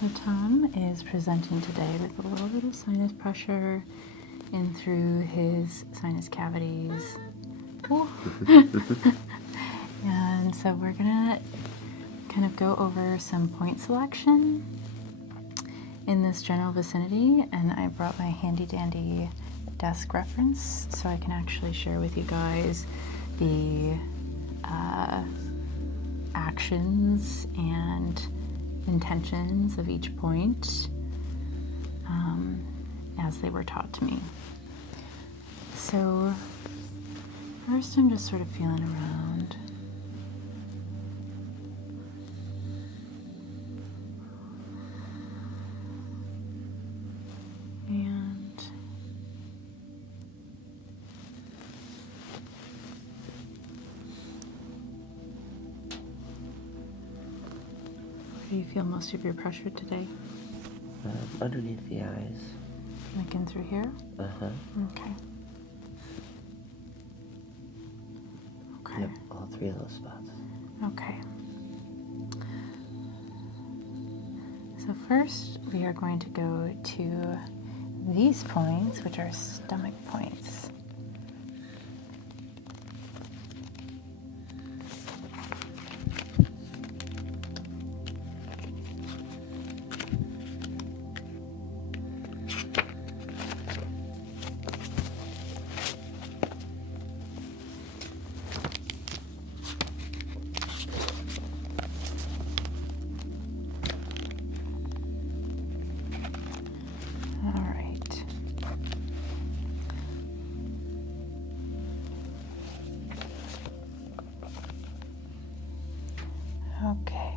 So Tom is presenting today with a little bit of sinus pressure in through his sinus cavities. And so we're gonna kind of go over some point selection in this general vicinity, and I brought my handy dandy desk reference so I can actually share with you guys the actions and intentions of each point as they were taught to me. So first I'm just sort of feeling around. And where do you feel most of your pressure today? Underneath the eyes. Like in through here? Uh-huh. Okay. Okay. Yep, all three of those spots. Okay. So first we are going to go to these points, which are stomach points. Okay,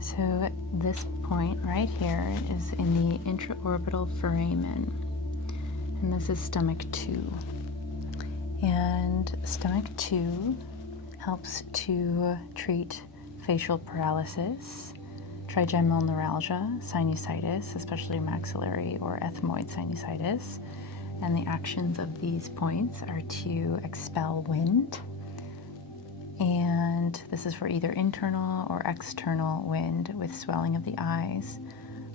so this point right here is in the intraorbital foramen, and this is stomach 2. And stomach 2 helps to treat facial paralysis, trigeminal neuralgia, sinusitis, especially maxillary or ethmoid sinusitis. And the actions of these points are to expel wind. And this is for either internal or external wind with swelling of the eyes,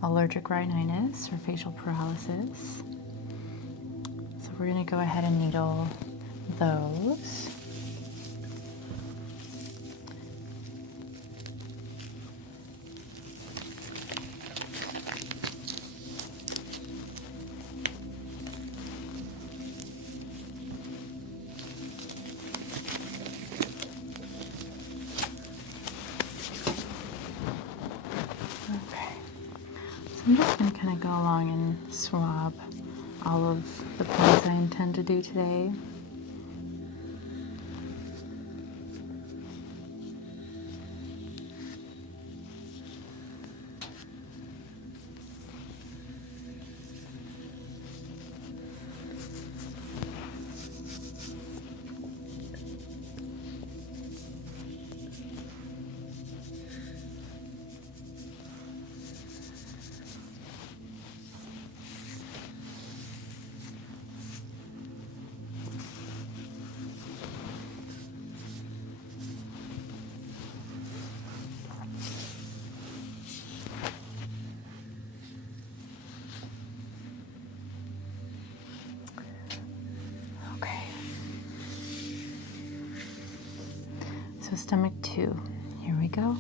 allergic rhinitis or facial paralysis. So we're going to go ahead and needle those. I'm just going to kind of go along and swab all of the points I intend to do today. So stomach 2, here we go.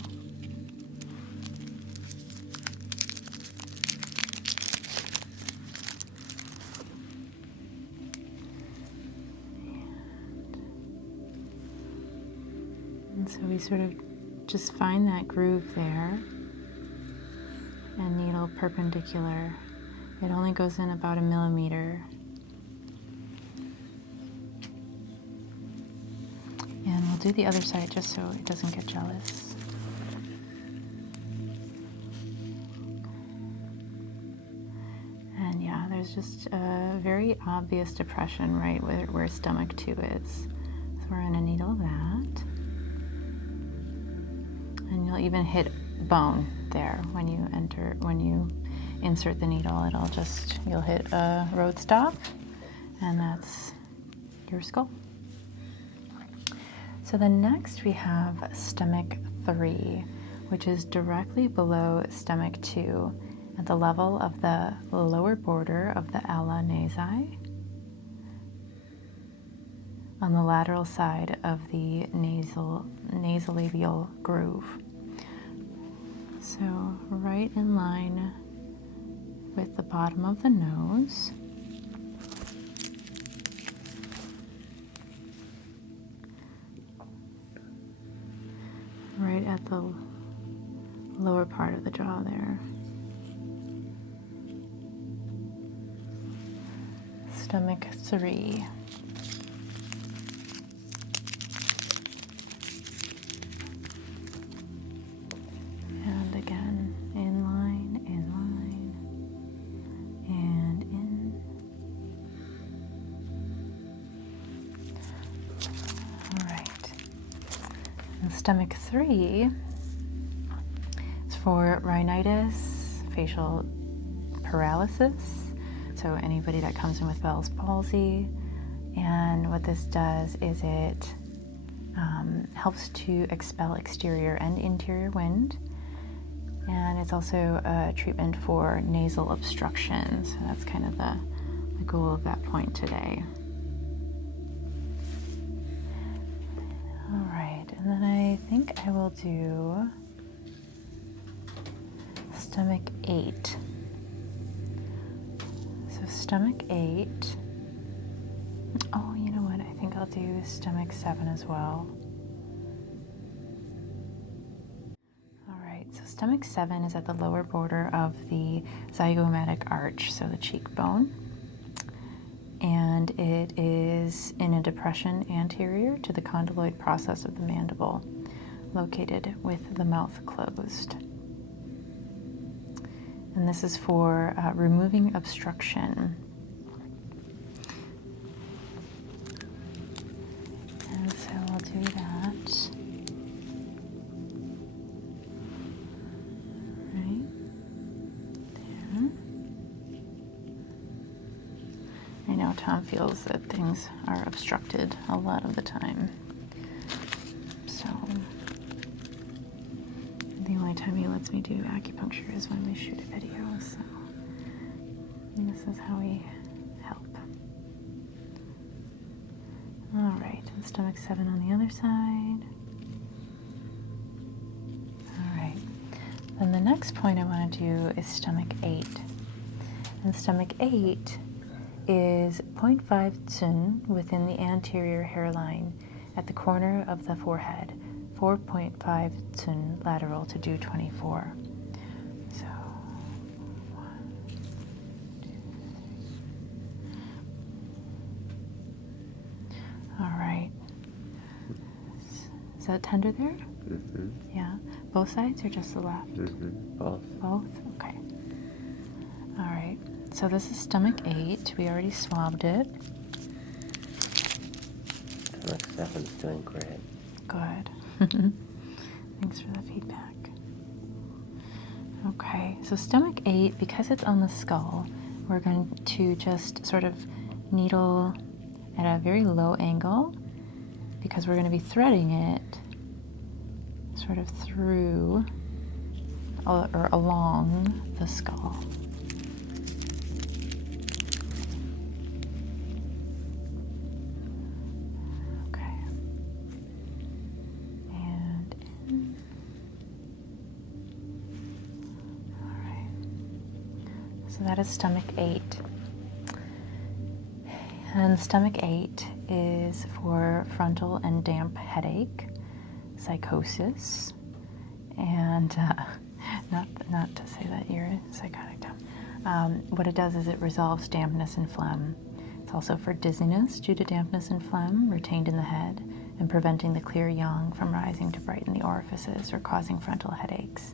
And so we sort of just find that groove there and needle perpendicular. It only goes in about 1 millimeter. And we'll do the other side just so it doesn't get jealous. And yeah, there's just a very obvious depression right where stomach 2 is. So we're going to needle that. And you'll even hit bone there when you insert the needle. You'll hit a road stop, and that's your skull. So then next we have stomach 3, which is directly below stomach 2 at the level of the lower border of the ala nasi on the lateral side of the nasolabial groove. So right in line with the bottom of the nose. Right at the lower part of the jaw there. Stomach 3. And again, in line, and in. All right. And stomach 3 is for rhinitis, facial paralysis. So anybody that comes in with Bell's palsy. And what this does is it helps to expel exterior and interior wind. And it's also a treatment for nasal obstruction. So that's kind of the goal of that point today. All right, and then I think I will do stomach 8. So stomach 8. Oh, you know what? I think I'll do stomach 7 as well. All right, so stomach 7 is at the lower border of the zygomatic arch, so the cheekbone. And it is in a depression anterior to the condyloid process of the mandible, located with the mouth closed. And this is for removing obstruction. And so I'll do that. Right there. I know Tom feels that things are obstructed a lot of the time. So the only time he lets me do acupuncture is when we shoot a video, so this is how we help. All right, and stomach 7 on the other side. All right, then the next point I want to do is stomach 8. And stomach 8 is 0.5 tsün within the anterior hairline at the corner of the forehead, 4.5 tsün lateral to do 24. So 1, 2, 3. All right. Is that tender there? Mm-hmm. Yeah. Both sides or just the left? Mm-hmm. Both. Both? Okay. All right. So this is stomach 8. We already swabbed it. Stomach 7's doing great. Good. Thanks for the feedback. Okay, so stomach 8, because it's on the skull, we're going to just sort of needle at a very low angle because we're going to be threading it sort of through or along the skull. So that is stomach 8. And stomach 8 is for frontal and damp headache, psychosis, and not to say that you're psychotic, Tom. What it does is it resolves dampness and phlegm. It's also for dizziness due to dampness and phlegm retained in the head and preventing the clear yang from rising to brighten the orifices or causing frontal headaches.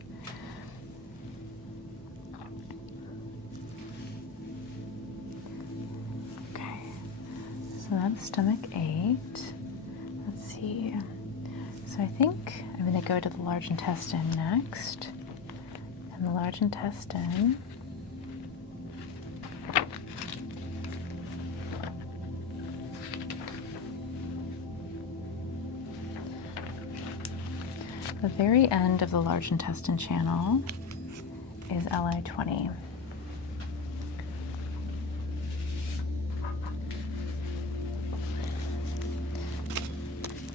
So that's stomach 8. Let's see. So I think I'm going to go to the large intestine next. And the large intestine The very end of the large intestine channel is Li20.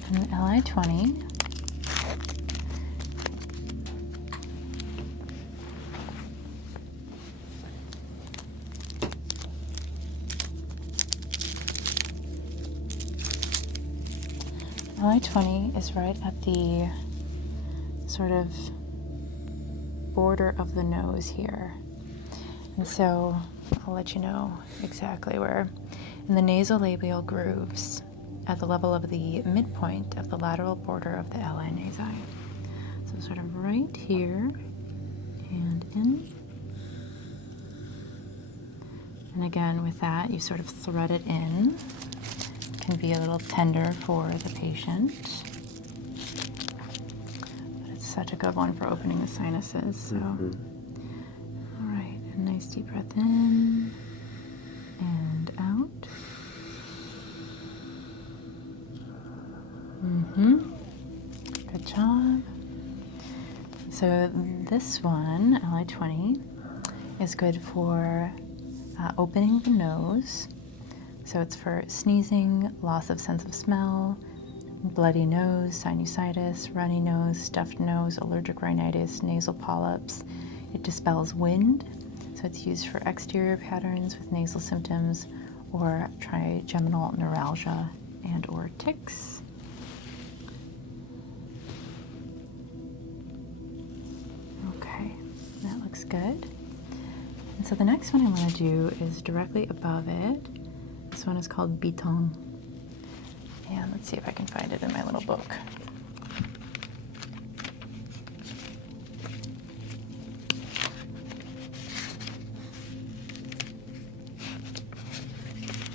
And Li20 Li20 is right at the sort of border of the nose here. And so I'll let you know exactly where. In the nasolabial grooves at the level of the midpoint of the lateral border of the ali nasi. So sort of right here and in. And again, with that, you sort of thread it in. It can be a little tender for the patient. But it's such a good one for opening the sinuses. So, all right, a nice deep breath in and out. Good job. So this one, Li20, is good for opening the nose. So it's for sneezing, loss of sense of smell, bloody nose, sinusitis, runny nose, stuffed nose, allergic rhinitis, nasal polyps. It dispels wind, so it's used for exterior patterns with nasal symptoms or trigeminal neuralgia and or tics. Okay, that looks good. And so the next one I want to do is directly above it. This one is called Bitong. And let's see if I can find it in my little book.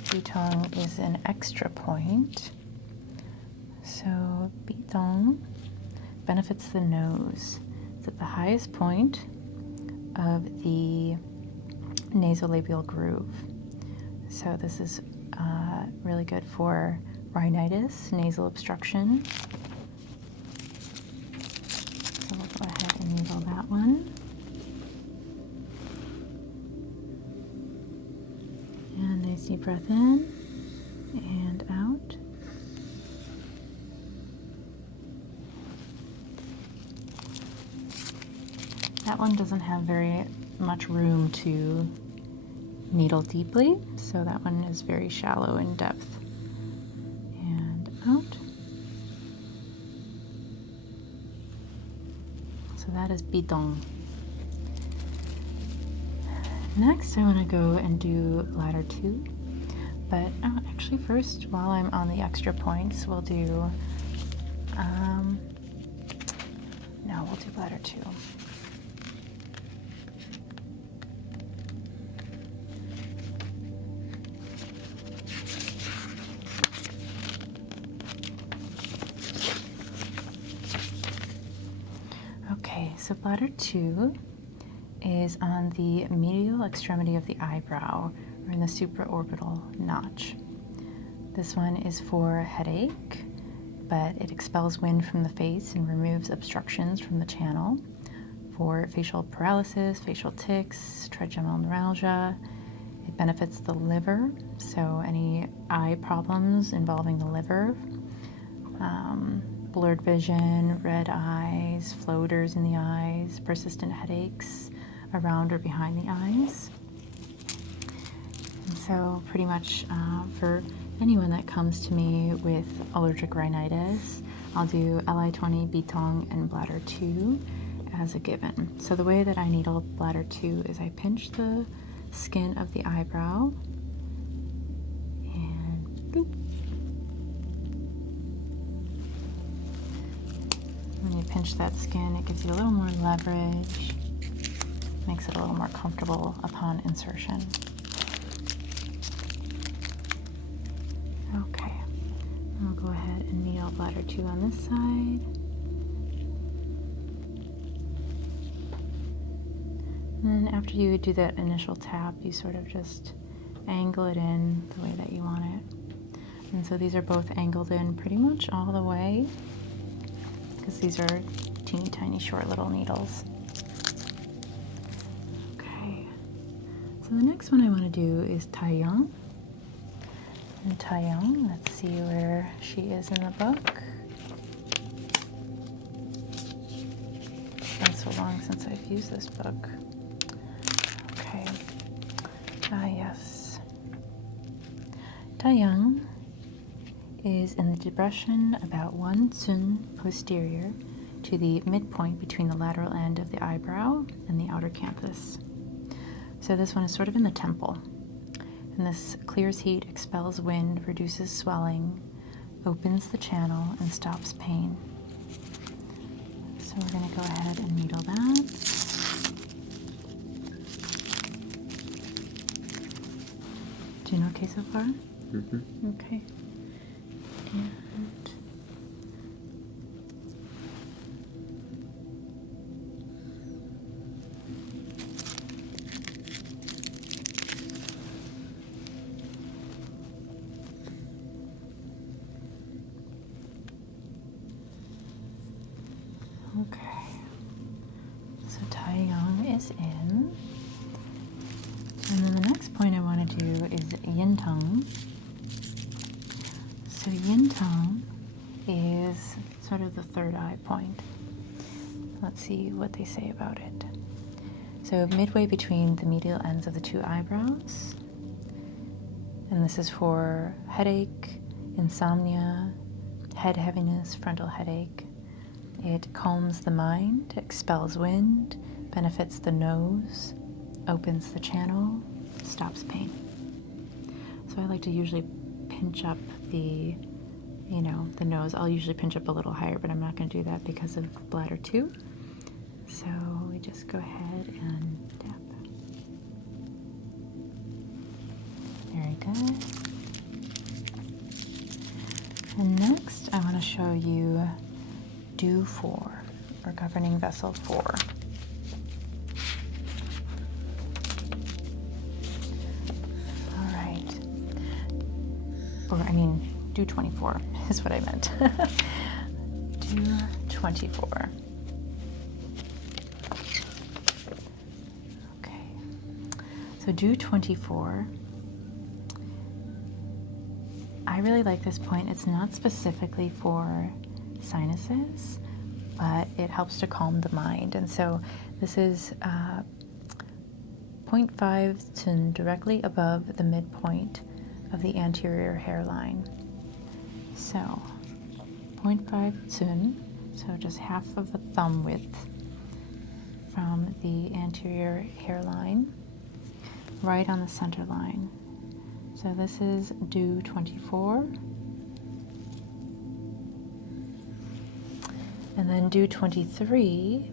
Bitong is an extra point. So Bitong benefits the nose. It's at the highest point of the nasolabial groove. So this is really good for rhinitis, nasal obstruction. So we'll go ahead and needle that one. And nice deep breath in and out. That one doesn't have very much room to needle deeply, so that one is very shallow in depth. And out. So that is Bitong. Next, I want to go and do bladder 2, but actually first, while I'm on the extra points, we'll do, we'll do bladder 2. Okay, so bladder 2 is on the medial extremity of the eyebrow, or in the supraorbital notch. This one is for headache, but it expels wind from the face and removes obstructions from the channel. For facial paralysis, facial tics, trigeminal neuralgia, it benefits the liver, so any eye problems involving the liver, blurred vision, red eyes, floaters in the eyes, persistent headaches around or behind the eyes. And so pretty much for anyone that comes to me with allergic rhinitis, I'll do Li20, Bitong, and bladder 2 as a given. So the way that I needle bladder 2 is I pinch the skin of the eyebrow and boop. When you pinch that skin, it gives you a little more leverage, makes it a little more comfortable upon insertion. Okay, I'll go ahead and needle bladder 2 on this side. And then after you do that initial tap, you sort of just angle it in the way that you want it. And so these are both angled in pretty much all the way, because these are teeny tiny short little needles. Okay, so the next one I want to do is Taiyang. And Taiyang, let's see where she is in the book. It's been so long since I've used this book. Okay, yes. Taiyang is in the depression about 1 sun posterior to the midpoint between the lateral end of the eyebrow and the outer canthus. So this one is sort of in the temple. And this clears heat, expels wind, reduces swelling, opens the channel, and stops pain. So we're going to go ahead and needle that. Doing okay so far? Mm-hmm. Okay. And okay, so Taiyang is in. And then the next point I want to do is Yintang. So Yintang is sort of the third eye point. Let's see what they say about it. So midway between the medial ends of the two eyebrows. And this is for headache, insomnia, head heaviness, frontal headache. It calms the mind, expels wind, benefits the nose, opens the channel, stops pain. So I like to usually pinch up the nose. I'll usually pinch up a little higher, but I'm not going to do that because of bladder 2. So we just go ahead and tap. Very good. And next I want to show you Do 4, or governing vessel 4. All right. Or I mean, Do 24 is what I meant. Do 24. Okay. So Do 24. I really like this point. It's not specifically for sinuses, but it helps to calm the mind. And so this is 0.5 tsun directly above the midpoint of the anterior hairline. So 0.5 tsun, so just half of a thumb width from the anterior hairline, right on the center line. So this is Do 24. And then Do 23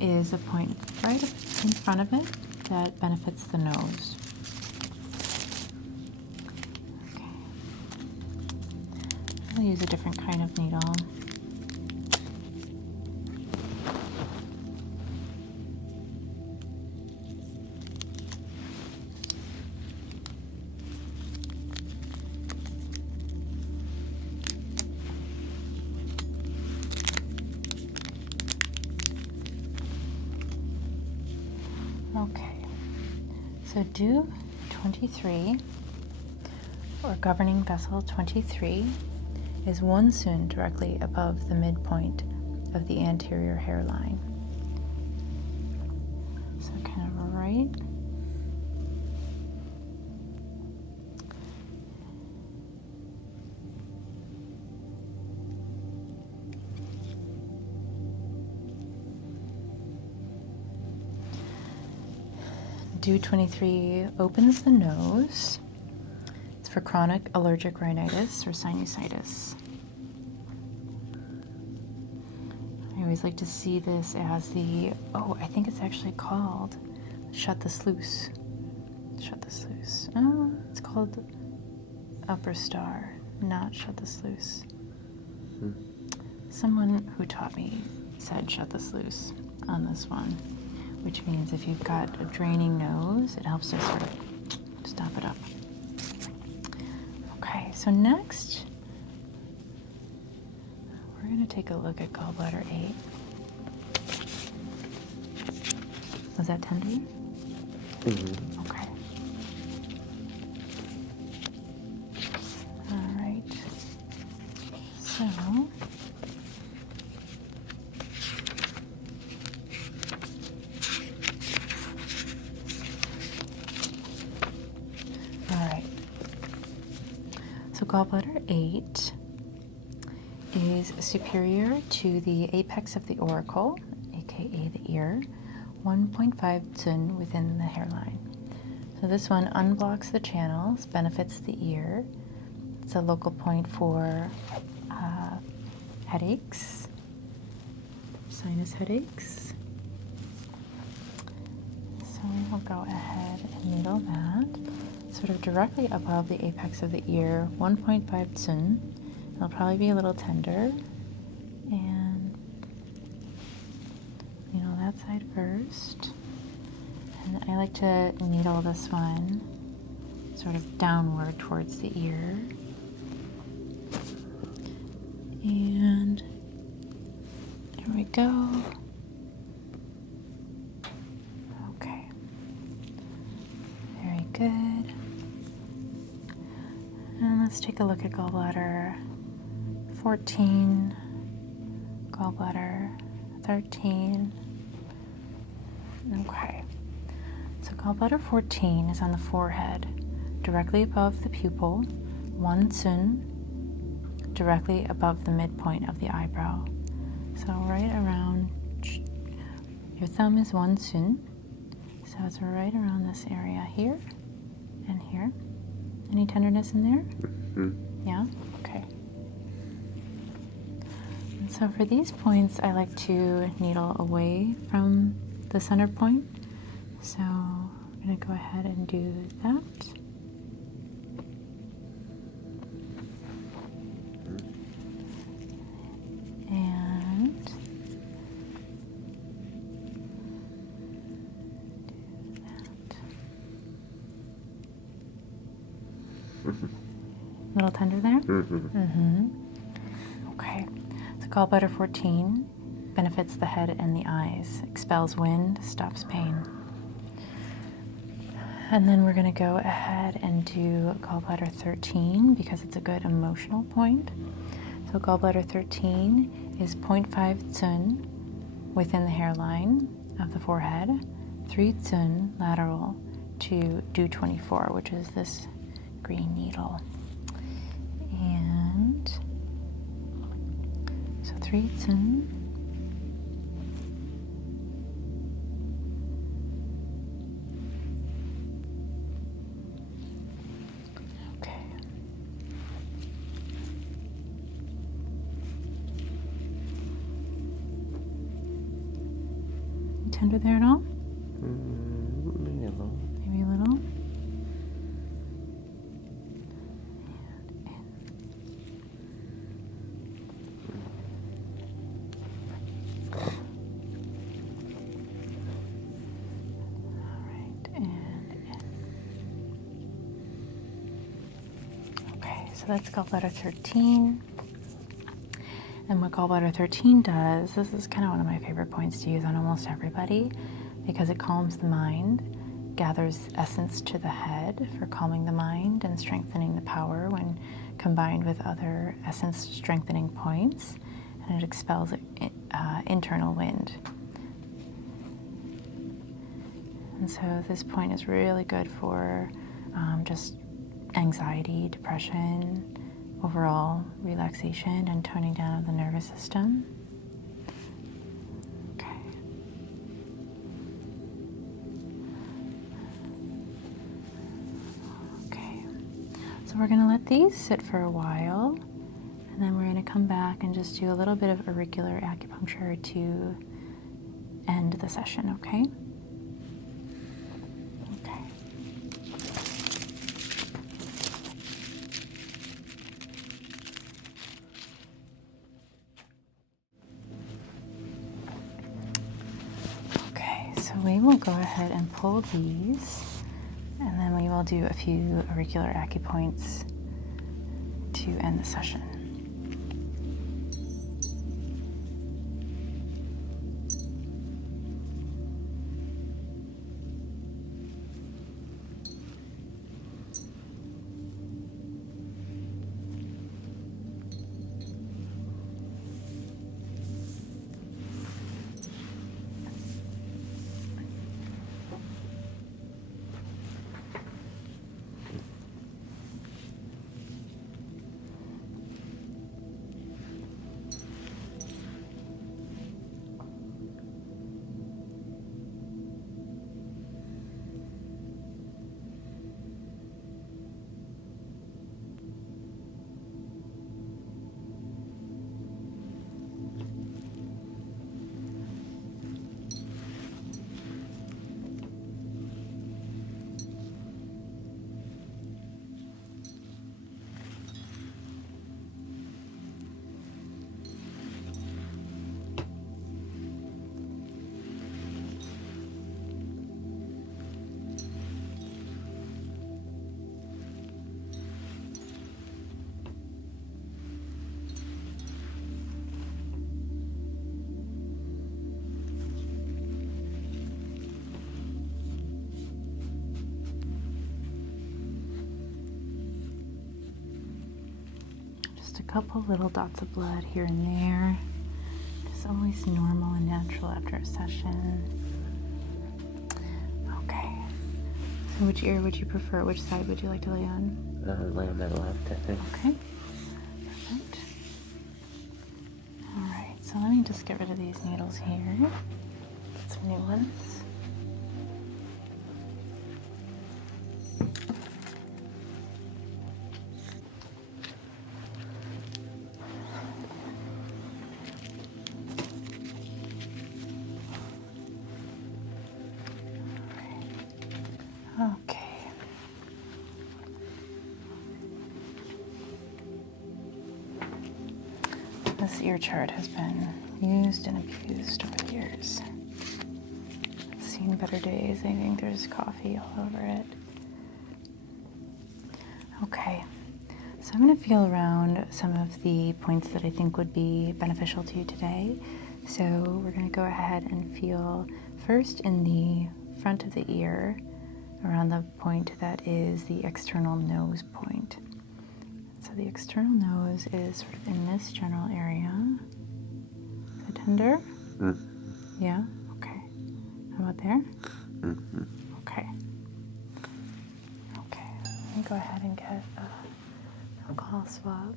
is a point right up in front of it that benefits the nose. Okay. I'll use a different kind of needle. Okay, so Do 23, or governing vessel 23, is 1 tsun directly above the midpoint of the anterior hairline. So kind of right. Do 23 opens the nose. It's for chronic allergic rhinitis or sinusitis. I always like to see this as the, I think it's actually called Shut the Sluice. Shut the Sluice. Oh, it's called Upper Star, not Shut the Sluice. Someone who taught me said Shut the Sluice on this one, which means if you've got a draining nose, it helps to sort of stop it up. Okay, so next, we're going to take a look at Gall Bladder 8. Was that tender? Mm-hmm. Okay. All right. So, all right. So gallbladder 8 is superior to the apex of the auricle, aka the ear, 1.5 zun within the hairline. So this one unblocks the channels, benefits the ear. It's a local point for headaches, sinus headaches. So we'll go ahead and needle that sort of directly above the apex of the ear, 1.5 zun. It'll probably be a little tender. And needle that side first. And I like to needle this one sort of downward towards the ear. And here we go. Okay. Very good. And let's take a look at gallbladder 14, gallbladder 13. Okay. So gallbladder 14 is on the forehead, directly above the pupil, 1 zun, directly above the midpoint of the eyebrow. So right around, your thumb is 1 zun, so it's right around this area here and here. Any tenderness in there? Mm-hmm. Yeah? Okay. And so for these points, I like to needle away from the center point. So I'm going to go ahead and do that. And do that. A little tender there? Mm-hmm. Okay. So gallbladder 14 benefits the head and the eyes, expels wind, stops pain. And then we're going to go ahead and do gallbladder 13 because it's a good emotional point. So gallbladder 13 is 0.5 zun within the hairline of the forehead, 3 zun lateral to do 24, which is this green needle. And so 3 zun. Tender there at all? Maybe a little. Maybe a little? And in. Okay, so that's gallbladder 13. And what gallbladder 13 does, this is kind of one of my favorite points to use on almost everybody because it calms the mind, gathers essence to the head for calming the mind and strengthening the power when combined with other essence strengthening points, and it expels internal wind. And so this point is really good for just anxiety, depression, overall relaxation and toning down of the nervous system. Okay. Okay. So we're going to let these sit for a while, and then we're going to come back and just do a little bit of auricular acupuncture to end the session, okay? So we will go ahead and pull these, and then we will do a few auricular acupoints to end the session. couple little dots of blood here and there. It's always normal and natural after a session. Okay. So which ear would you prefer? Which side would you like to lay on? Lay on my left, I think. Okay. Perfect. All right. So let me just get rid of these needles here. Get some new ones. Okay. This ear chart has been used and abused over the years. It's seen better days. I think there's coffee all over it. Okay. So I'm going to feel around some of the points that I think would be beneficial to you today. So we're going to go ahead and feel first in the front of the ear, around the point that is the external nose point. So the external nose is sort of in this general area. Is it tender? Yeah? Okay. How about there? Okay. Okay. Let me go ahead and get an alcohol swab.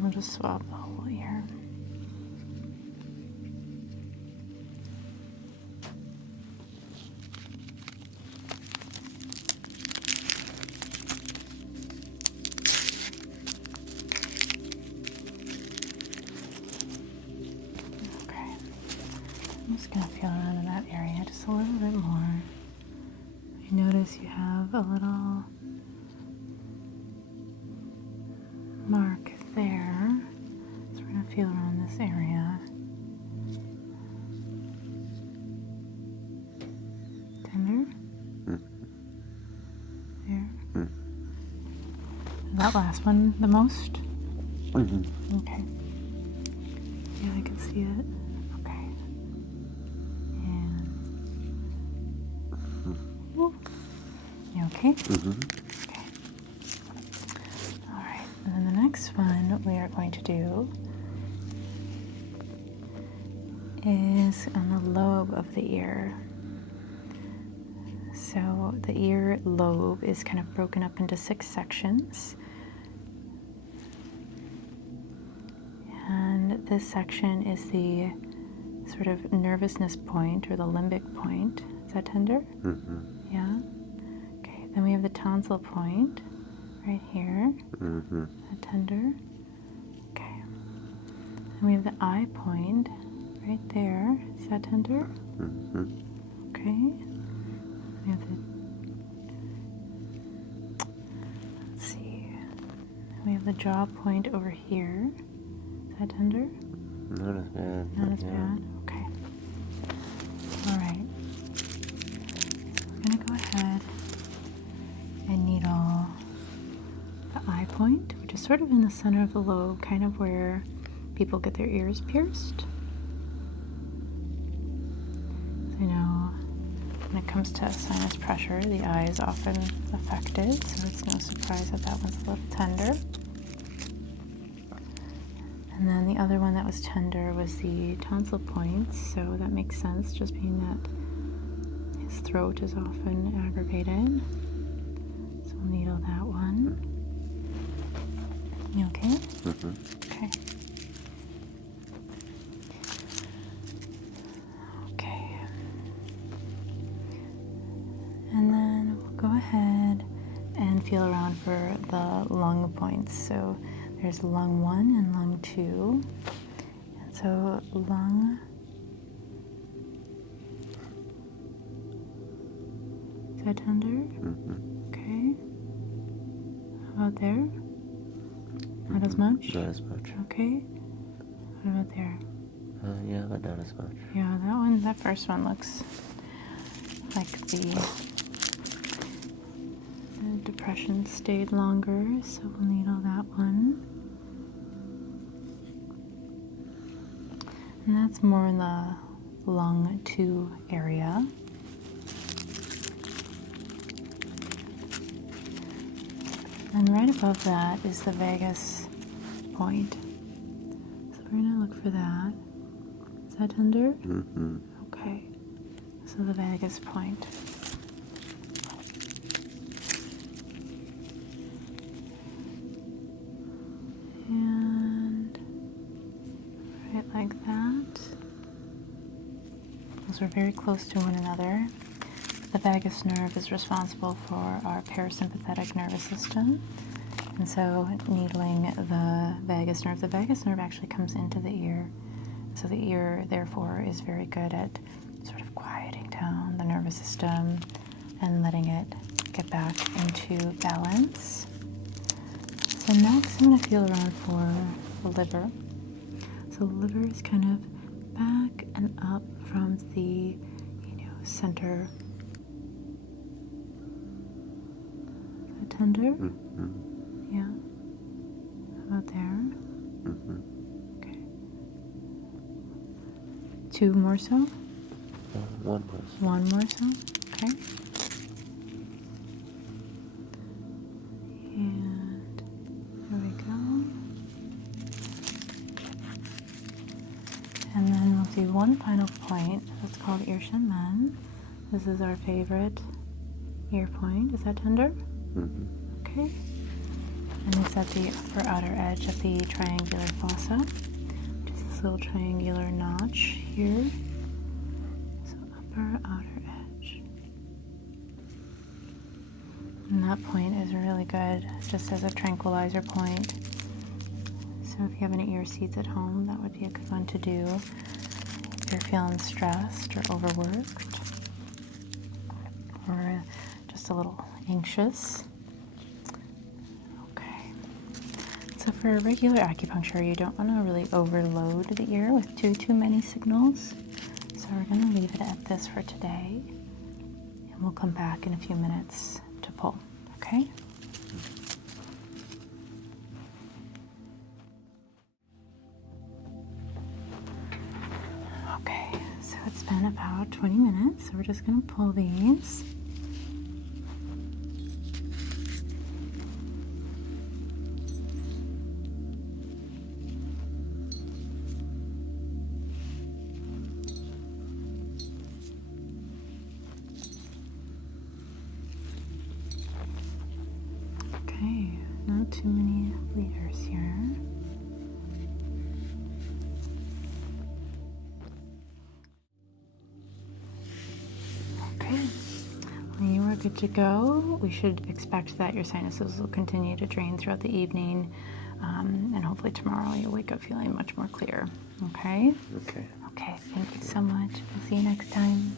We'll just swab the whole ear. I'm just going to feel around in that area just a little bit more. You notice you have a little mark there. So we're going to feel around this area. Tender? There. That last one the most? Okay. Yeah, I can see it. You okay? Okay. All right. And then the next one we are going to do is on the lobe of the ear. So the ear lobe is kind of broken up into 6 sections. And this section is the sort of nervousness point or the limbic point. Is that tender? Yeah? Okay, then we have the tonsil point right here. Is that tender? Okay. Then we have the eye point right there. Is that tender? Okay. We have the, let's see. We have the jaw point over here. Is that tender? Not as bad. Not as bad? Okay. All right. I'm going to go ahead and needle the eye point, which is sort of in the center of the lobe, kind of where people get their ears pierced. So I know when it comes to sinus pressure, the eye is often affected, so it's no surprise that that one's a little tender. And then the other one that was tender was the tonsil points, so that makes sense, just being that his throat is often aggravated. So we'll needle that one. You okay? Okay. Okay. And then we'll go ahead and feel around for the lung points. So there's lung 1 and lung 2. And so lung, is that tender? Okay. How about there? Not as much? Not as much. Okay. What about there? Yeah, but not as much. Yeah, that one, that first one looks like the depression stayed longer, so we'll needle that one. And that's more in the lung 2 area. And right above that is the vagus point. So we're going to look for that. Is that tender? Mm-hmm. Okay. So the vagus point. And right like that. Those are very close to one another. The vagus nerve is responsible for our parasympathetic nervous system. And so needling the vagus nerve actually comes into the ear. So the ear, therefore, is very good at sort of quieting down the nervous system and letting it get back into balance. So next I'm going to feel around for the liver. So the liver is kind of back and up from the, center. Is that tender? Mm-hmm. Yeah. How about there? Mm-hmm. Okay. 2 more so? One more. 1 more so? Okay. And there we go. And then we'll do one final point. That's called Shen Men. This is our favorite ear point. Is that tender? Mm-hmm. Okay. And it's at the upper outer edge of the triangular fossa. Just this little triangular notch here. So upper outer edge. And that point is really good just as a tranquilizer point. So if you have any ear seeds at home, that would be a good one to do. If you're feeling stressed or overworked or just a little anxious. Okay. So for regular acupuncture, you don't want to really overload the ear with too many signals. So we're going to leave it at this for today. And we'll come back in a few minutes to pull. Okay? Okay, so it's been about 20 minutes, so we're just going to pull these. Okay, not too many bleeders here. Okay, well, you are good to go. We should expect that your sinuses will continue to drain throughout the evening, and hopefully tomorrow you'll wake up feeling much more clear. Okay? Okay. Okay, thank you so much. We'll see you next time.